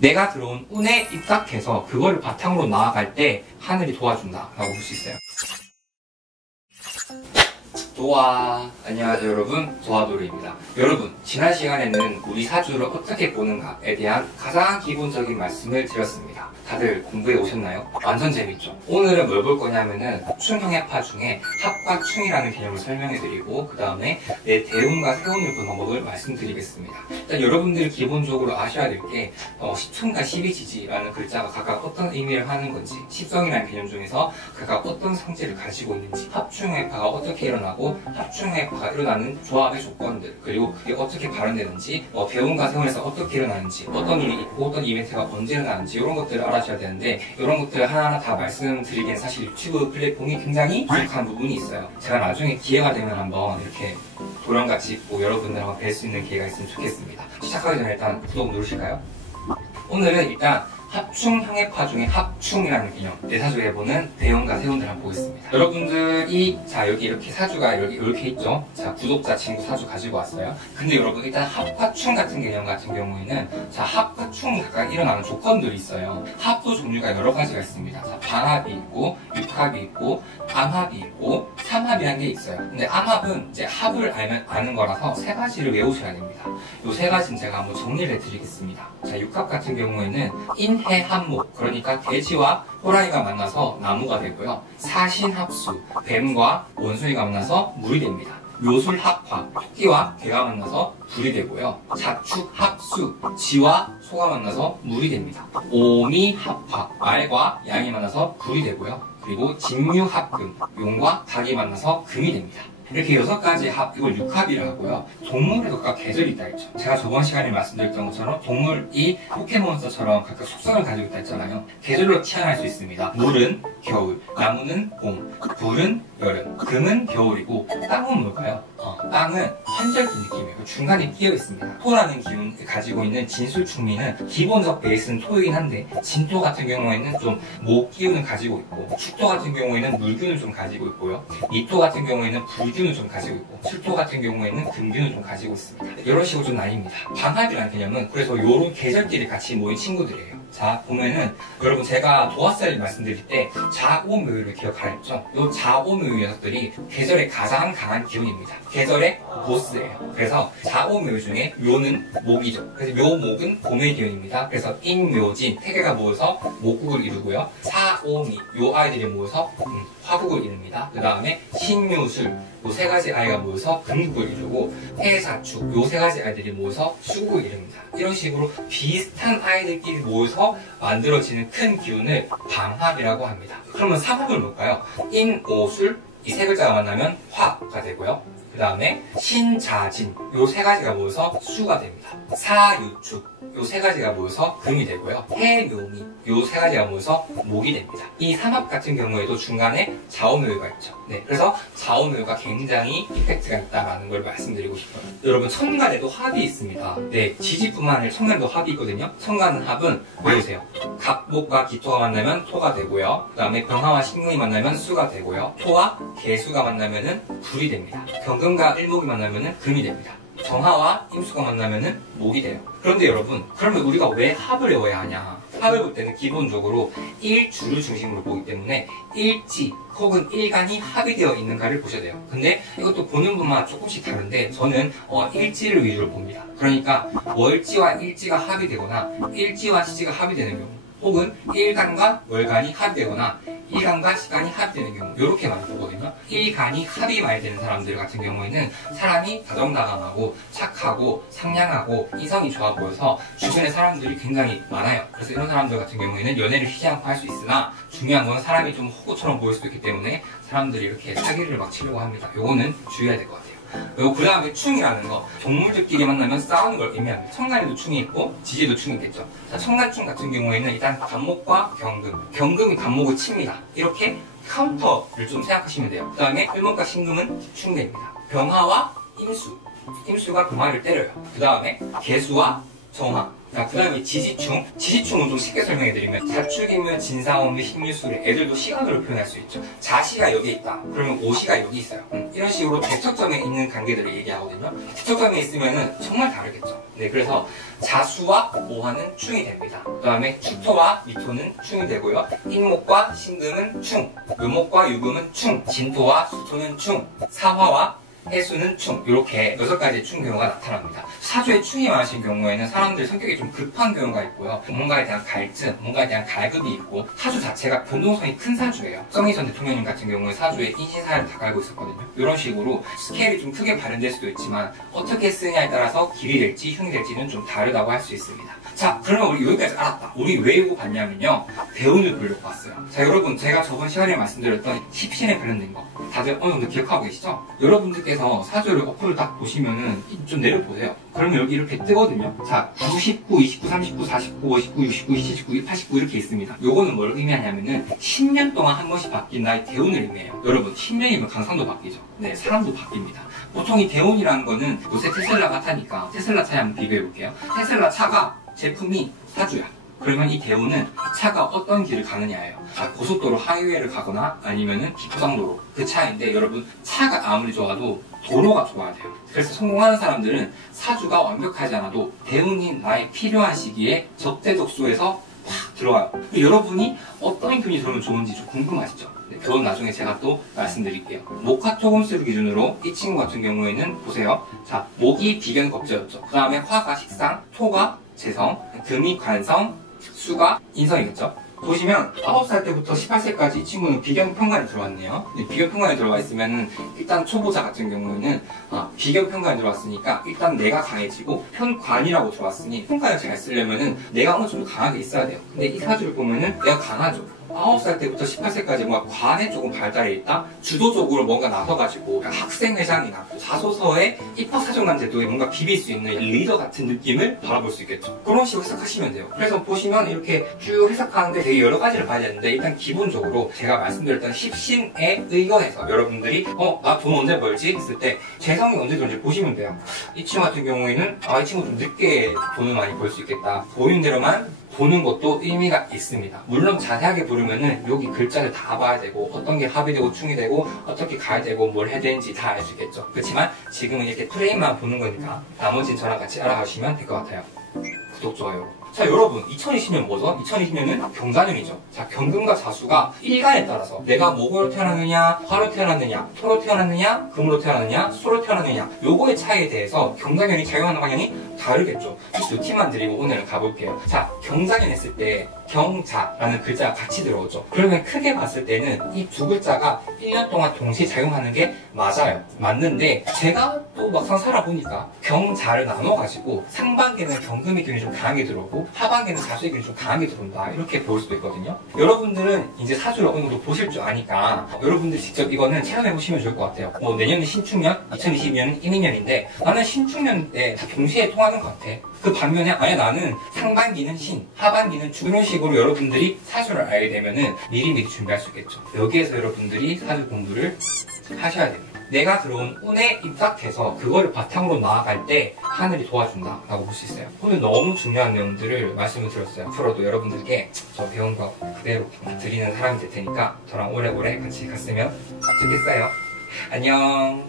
내가 들어온 운에 입각해서 그거를 바탕으로 나아갈 때 하늘이 도와준다 라고 볼 수 있어요. 도화. 안녕하세요 여러분, 도화도르입니다. 여러분, 지난 시간에는 우리 사주를 어떻게 보는가에 대한 가장 기본적인 말씀을 드렸습니다. 다들 공부해 오셨나요? 완전 재밌죠? 오늘은 뭘 볼 거냐면은 합충형해파 중에 합과 충이라는 개념을 설명해드리고 그 다음에 내 대운과 세운을 보는 방법을 말씀드리겠습니다. 일단 여러분들이 기본적으로 아셔야 될 게 십충과 십이지지라는 글자가 각각 어떤 의미를 하는 건지, 십성이라는 개념 중에서 각각 어떤 성질을 가지고 있는지, 합충형해파가 어떻게 일어나고 합충형해파가 일어나는 조합의 조건들, 그리고 그게 어떻게 발현되는지, 대운과 세운에서 어떻게 일어나는지, 어떤 일이 있고 어떤 이벤트가 언제 일어나는지 이런 것들을 알아셔야 되는데, 이런 것들 하나하나 다 말씀드리기엔 사실 유튜브 플랫폼이 굉장히 부족한 부분이 있어요. 제가 나중에 기회가 되면 한번 이렇게 도련같이 여러분들하고 뵐 수 있는 기회가 있으면 좋겠습니다. 시작하기 전에 일단 구독 누르실까요? 오늘은 일단 합충형해파 중에 합충이라는 개념, 내 사주에 보는 대운과 세운들 한번 보겠습니다. 여러분들이 여기 이렇게 사주가 이렇게 있죠? 구독자 친구 사주 가지고 왔어요. 근데 여러분, 일단 합과 충 같은 개념 같은 경우에는 합과 충이 각각 일어나는 조건들이 있어요. 합도 종류가 여러 가지가 있습니다. 반합이 있고, 육합이 있고, 암합이 있고, 삼합이라는 게 있어요. 근데 암합은 이제 합을 아는 거라서 세 가지를 외우셔야 됩니다. 요 세 가지는 제가 한번 정리를 해드리겠습니다. 육합 같은 경우에는 인해합목, 그러니까 돼지와 호랑이가 만나서 나무가 되고요. 사신합수, 뱀과 원숭이가 만나서 물이 됩니다. 묘술합화, 토끼와 개가 만나서 불이 되고요. 자축합수, 쥐와 소가 만나서 물이 됩니다. 오미합화, 말과 양이 만나서 불이 되고요. 그리고 진묘합금, 용과 닭이 만나서 금이 됩니다. 이렇게 6가지 합, 이걸 육합이라고 하고요. 동물에도 각각 계절이 있다 했죠. 제가 저번 시간에 말씀드렸던 것처럼 동물이 포켓몬스터처럼 각각 속성을 가지고 있다 했잖아요. 계절로 치환할 수 있습니다. 물은 겨울, 나무는 봄, 불은 여름, 금은 겨울이고, 땅은 뭘까요? 땅은 한절기 느낌이에요. 중간에 끼어 있습니다. 토라는 기운을 가지고 있는 진술충미는 기본적 베이스는 토이긴 한데, 진토 같은 경우에는 좀 목 기운을 가지고 있고, 축토 같은 경우에는 물기운을 좀 가지고 있고요. 미토 같은 경우에는 불기운을 좀 가지고 있고, 칠토 같은 경우에는 금기운을 좀 가지고 있습니다. 이런 식으로 좀 나뉩니다. 반합이라는 개념은 그래서 이런 계절끼리 같이 모인 친구들이에요. 자, 보면은 여러분, 제가 도화살을 말씀드릴 때 자오묘유를 기억하라 했죠. 이 자오묘유 녀석들이 계절에 가장 강한 기운입니다. 계절의 보스예요. 그래서 자오묘유 중에 묘는 목이죠. 그래서 묘목은 봄의 기운입니다. 그래서 인묘진, 세 개가 모여서 목국을 이루고요. 사오미, 요 아이들이 모여서 화국을 이룹니다. 그 다음에 신묘술, 요 세 가지 아이가 모여서 금국을 이루고, 해사축, 요 세 가지 아이들이 모여서 수국을 이룹니다. 이런 식으로 비슷한 아이들끼리 모여서 만들어지는 큰 기운을 방합이라고 합니다. 그러면 삼합은 뭘까요? 인, 오, 술, 이 세 글자가 만나면 화가 되고요. 그 다음에 신자진, 요 세 가지가 모여서 수가 됩니다. 사유축, 요 세 가지가 모여서 금이 되고요. 해묘미, 요 세 가지가 모여서 목이 됩니다. 이 삼합 같은 경우에도 중간에 자오묘유가 있죠. 네, 그래서 자오묘유가 굉장히 이펙트가 있다는 걸 말씀드리고 싶어요. 여러분, 천간에도 합이 있습니다. 네, 지지뿐만 아니라 천간에도 합이 있거든요. 천간 합은 외우세요. 갑목과 기토가 만나면 토가 되고요. 그 다음에 병화와 신금이 만나면 수가 되고요. 토와 개수가 만나면 불이 됩니다. 경금과 일목이 만나면 금이 됩니다. 정화와 임수가 만나면 목이 돼요. 그런데 여러분, 그러면 우리가 왜 합을 외워야 하냐? 합을 볼 때는 기본적으로 일주를 중심으로 보기 때문에 일지 혹은 일간이 합이 되어 있는가를 보셔야 돼요. 근데 이것도 보는 분마다 조금씩 다른데, 저는 일지를 위주로 봅니다. 그러니까 월지와 일지가 합이 되거나 일지와 시지가 합이 되는 경우, 혹은 일간과 월간이 합되거나 일간과 시간이 합되는 경우, 이렇게 많이 보거든요. 일간이 합이 많이 되는 사람들 같은 경우에는 사람이 다정다감하고 착하고 상냥하고 이성이 좋아 보여서 주변에 사람들이 굉장히 많아요. 그래서 이런 사람들 같은 경우에는 연애를 쉬지 않고 할 수 있으나, 중요한 건 사람이 좀 호구처럼 보일 수도 있기 때문에 사람들이 이렇게 사기를 막 치려고 합니다. 요거는 주의해야 될 것 같아요. 그리고 그 다음에 충이라는 거, 동물들끼리 만나면 싸우는 걸 의미합니다. 천간에도 충이 있고 지지에도 충이 있겠죠. 자, 천간충 같은 경우에는 일단 간목과 경금, 경금이 간목을 칩니다. 이렇게 카운터를 좀 생각하시면 돼요. 그 다음에 을목과 신금은 충대입니다. 병화와 임수, 임수가 병화를 때려요. 그 다음에 개수와 정화, 자, 그 다음에 지지충. 지지충은 좀 쉽게 설명해드리면 자축이면 진사오 및 식류수를 애들도 시각으로 표현할 수 있죠. 자시가 여기 있다. 그러면 오시가 여기 있어요. 이런 식으로 대척점에 있는 관계들을 얘기하거든요. 대척점에 있으면은 정말 다르겠죠. 네, 그래서 자수와 오화는 충이 됩니다. 그 다음에 축토와 미토는 충이 되고요. 인목과 신금은 충, 묘목과 유금은 충, 진토와 수토는 충, 사화와 해수는 충, 이렇게 6가지의 충 경우가 나타납니다. 사주에 충이 많으신 경우에는 사람들 성격이 좀 급한 경우가 있고요. 뭔가에 대한 갈증, 뭔가에 대한 갈급이 있고, 사주 자체가 변동성이 큰 사주예요. 성희 전 대통령님 같은 경우에 사주에 인신사를 다 깔고 있었거든요. 이런 식으로 스케일이 좀 크게 발현될 수도 있지만 어떻게 쓰냐에 따라서 길이 될지 흉이 될지는 좀 다르다고 할 수 있습니다. 자, 그러면 우리 여기까지 알았다. 우리 왜 이거 봤냐면요, 대운을 보려고 봤어요. 자, 여러분, 제가 저번 시간에 말씀드렸던 십신에 관련된 거 다들 어느 정도 기억하고 계시죠? 여러분들께서 사주를 어플을 딱 보시면은 좀 내려보세요. 그러면 여기 이렇게 뜨거든요. 자, 9, 19, 29, 39, 49, 59, 69, 79, 89 이렇게 있습니다. 요거는 뭘 의미하냐면은 10년 동안 한 번씩 바뀐 나의 대운을 의미해요. 여러분, 10년이면 강산도 바뀌죠. 네, 사람도 바뀝니다. 보통 이 대운이라는 거는 요새 테슬라가 타니까 테슬라 차에 한번 비교해 볼게요. 테슬라 차가 제품이 사주야. 그러면 이 대운은 차가 어떤 길을 가느냐예요. 자, 고속도로 하이웨이를 가거나 아니면은 기포장도로 그 차인데, 여러분, 차가 아무리 좋아도 도로가 좋아야 돼요. 그래서 성공하는 사람들은 사주가 완벽하지 않아도 대운이 나의 필요한 시기에 적재적소에서 확 들어가요. 여러분이 어떤 편이 들어오면 좋은지 좀 궁금하시죠? 네, 그건 나중에 제가 또 말씀드릴게요. 목화토금수를 기준으로 이 친구 같은 경우에는 보세요. 자, 목이 비견 겁재였죠. 그 다음에 화가 식상, 토가 재성, 금이 관성, 수가 인성이겠죠. 보시면 9살 때부터 18세까지 이 친구는 비견평관에 들어왔네요. 비견평관에 들어와 있으면은 일단 초보자 같은 경우에는 비견평관에 들어왔으니까 일단 내가 강해지고, 편관이라고 들어왔으니 평관을 잘 쓰려면은 내가 어느 정도 강하게 있어야 돼요. 근데 이 사주를 보면은 내가 강하죠. 9살 때부터 18세까지 뭔가 관에 조금 발달해 있다? 주도적으로 뭔가 나서가지고 학생회장이나 자소서에 입학사정관 제도에 뭔가 비빌 수 있는 리더 같은 느낌을 바라볼 수 있겠죠. 그런 식으로 해석하시면 돼요. 그래서 보시면 이렇게 쭉 해석하는데 되게 여러 가지를 봐야 되는데, 일단 기본적으로 제가 말씀드렸던 십신에 의거해서 여러분들이 나 돈 언제 벌지? 했을 때 재성이 언제 들지 보시면 돼요. 이 친구 같은 경우에는 이 친구 좀 늦게 돈을 많이 벌 수 있겠다. 보이는 대로만 보는 것도 의미가 있습니다. 물론 자세하게 보려면은 여기 글자를 다 봐야 되고, 어떤 게 합이 되고 충이 되고 어떻게 가야 되고 뭘 해야 되는지 다 알 수 있겠죠. 그렇지만 지금은 이렇게 프레임만 보는 거니까 나머지는 저랑 같이 알아가시면 될 것 같아요. 구독, 좋아요. 자, 여러분, 2020년 뭐죠? 2020년은 경자년이죠. 자, 경금과 자수가 일간에 따라서 내가 목으로 태어났느냐, 화로 태어났느냐, 토로 태어났느냐, 금으로 태어났느냐, 수로 태어났느냐, 요거의 차이에 대해서 경자년이 작용하는 방향이 다르겠죠. 이 팁만 드리고 오늘 가볼게요. 자, 경자년 했을 때 경자라는 글자가 같이 들어오죠. 그러면 크게 봤을 때는 이 두 글자가 1년 동안 동시에 작용하는 게 맞아요. 맞는데 제가 또 막상 살아보니까 경자를 나눠가지고 상반기는 경금의 기운이 좀 강하게 들어오고 하반기는 자수의 기운이 좀 강하게 들어온다, 이렇게 볼 수도 있거든요. 여러분들은 이제 사주를 어느 정도 보실 줄 아니까 여러분들이 직접 이거는 체험해 보시면 좋을 것 같아요. 뭐 내년은 신축년, 2022년은 임인년인데 나는 신축년 때 다 동시에 통하는 것 같아. 그 반면에 아예 나는 상반기는 신, 하반기는 주, 이런 식으로 여러분들이 사주를 알게 되면은 미리미리 준비할 수 있겠죠. 여기에서 여러분들이 사주 공부를 하셔야 됩니다. 내가 들어온 운에 입각해서 그거를 바탕으로 나아갈 때 하늘이 도와준다 라고 볼 수 있어요. 오늘 너무 중요한 내용들을 말씀을 드렸어요. 앞으로도 여러분들께 저 배운 거 그대로 드리는 사람이 될 테니까 저랑 오래오래 같이 갔으면 좋겠어요. 안녕.